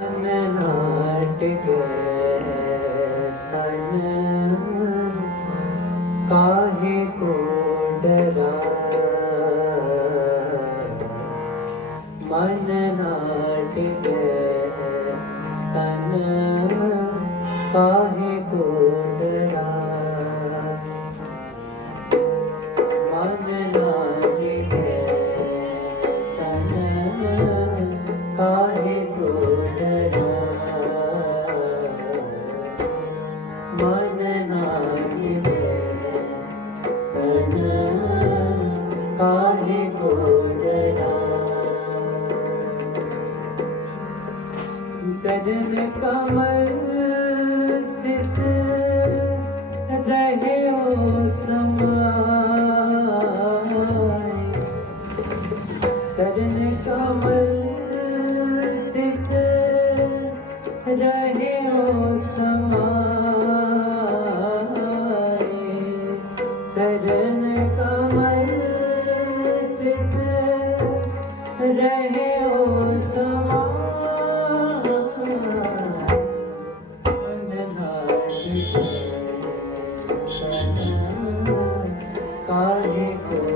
ਨਾਟਕ ਤਨ ਕਾਹੇ ਕੋ ਡਰਾ ਮਨ ਨਾਟਕ ਤਨ ਕਾਹੇ दिन कमल चित रहे समा चरण कमल चित रहे समा Mexico.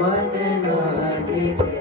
ಮನನಾಡಿದೆ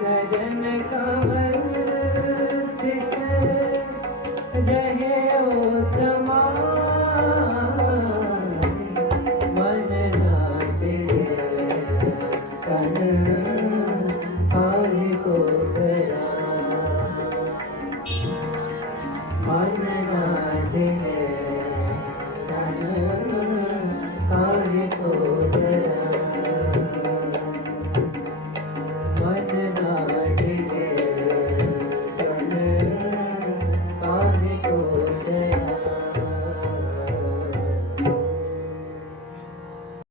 ਸਜਨ ਕਵਰ ਸਿਤ ਰਹੇ ਓ ਸਮਾਈ ਮਨ ਨਾ ਤੇਰੇ ਕਰਨ।